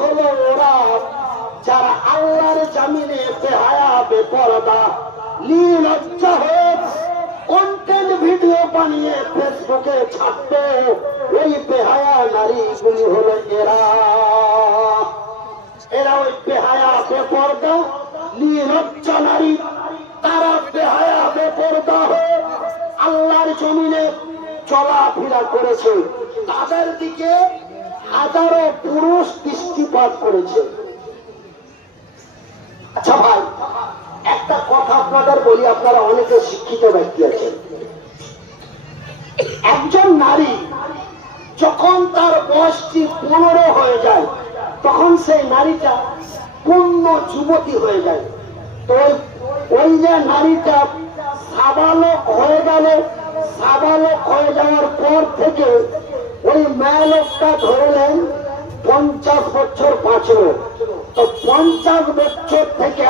হলো ওরা যারা আল্লাহর জামিনে বেহায়া বেপরদা নির্লজ্জা হয়ে কন্টেন্ট ভিডিও বানিয়ে ফেসবুকে ছাড়তো। ওই বেহায়া নারীগুলি হলো এরা ওই বেহায়া বেপরদা নির্লজ্জা নারী। তারা বেহায়া বেপরদা হয়ে আল্লাহর জমিনে চলাফেরা করেছে। তাদের দিকে হাজারো পুরুষ দৃষ্টিপাত করেছে। আচ্ছা ভাই, একটা কথা আপনাদের বলি, আপনারা অনেকে শিক্ষিত ব্যক্তি আছেন। একজন নারী যখন তার বয়সটি 15 হয়ে যায়, তখন সেই নারীটা পূর্ণ যুবতী হয়ে যায়। তো ওই যে নারীটা সাবালক হয়ে গেল, সাবালক হয়ে যাওয়ার পর থেকে ওই মেয়েলোকটা ধরলেন 50 বছর বাঁচল। তো 50 বছর থেকে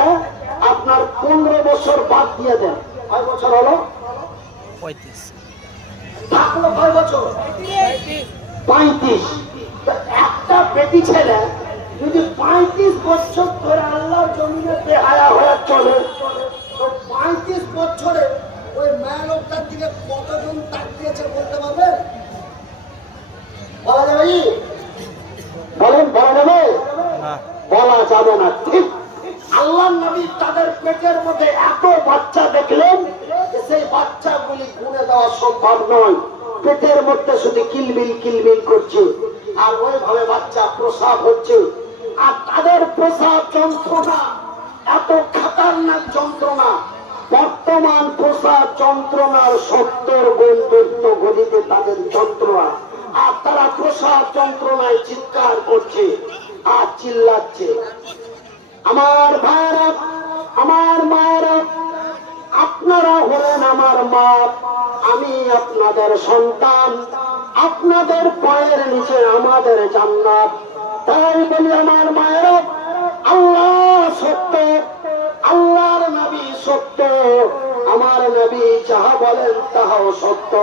আপনার 15 বছর বাদ দিয়ে দেন, কয় বছর হলো? 35 থাকলো। কয় বছর? 35। একটা বেটি ছেলে যদি 35 বছর ধরে আল্লাহর জমিনে বেহায়া হয়ে চলে, তো 35 বছরে ওই মেয়েলোকটার দিকে কতজন তাকিয়েছে বলতে পারবে? বলা যাবে? বলেন, বলা যাবে? বলা যাবে না। ঠিক আল্লাহর নবী তাদের পেটের মধ্যে এত বাচ্চা দেখলেন, সেই বাচ্চাগুলি গুণে দেওয়া সম্ভব নয়। পেটের মধ্যে শুধু কিলবিল কিলবিল করছে, আর ওইভাবে বাচ্চা প্রসাব হচ্ছে। আর তাদের প্রসাব যন্ত্রণা এত খাতারনাক যন্ত্রণা, বর্তমান প্রসাব যন্ত্রণার 70 গুণ দ্রুত গতিতে তাদের যন্ত্রণা। আর তারা প্রসাব যন্ত্রণায় চিৎকার করছে আর চিল্লাচ্ছে। আমার ভাইরা, আমার মায়েরা, আপনারা হলেন আমার মা, আমি আপনাদের সন্তান। আপনাদের পায়ের নিচে আমাদের জান্নাত। তাই বলি আমার মায়েরা, আল্লাহ সত্য, আল্লাহর নবী সত্য, আমার নবী যাহা বলেন তাহাও সত্য।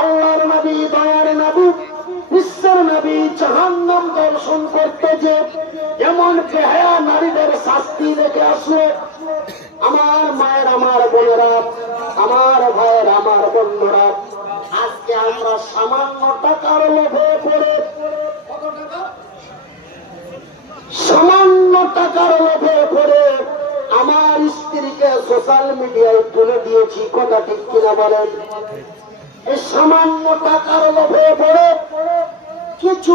আল্লাহর নবী দয়ার নবী, বিশ্বের নবী জাহান্নাম দর্শন করতে যে এমন বেহায়া নারীদের শাস্তি দেখে আসলো। আমার মায়ের, আমার বোনেরা, আমার ভাইয়ের, আমার বন্ধুরা, আজকে আমরা সামান্য টাকার লোভে পড়ে, কত টাকা? সামান্য টাকার লোভে পড়ে আমার স্ত্রীকে সোশ্যাল মিডিয়ায় তুলে দিয়েছি। কথা ঠিক কিনা বলেন? এই সামান্য টাকার লোভে পড়ে কিছু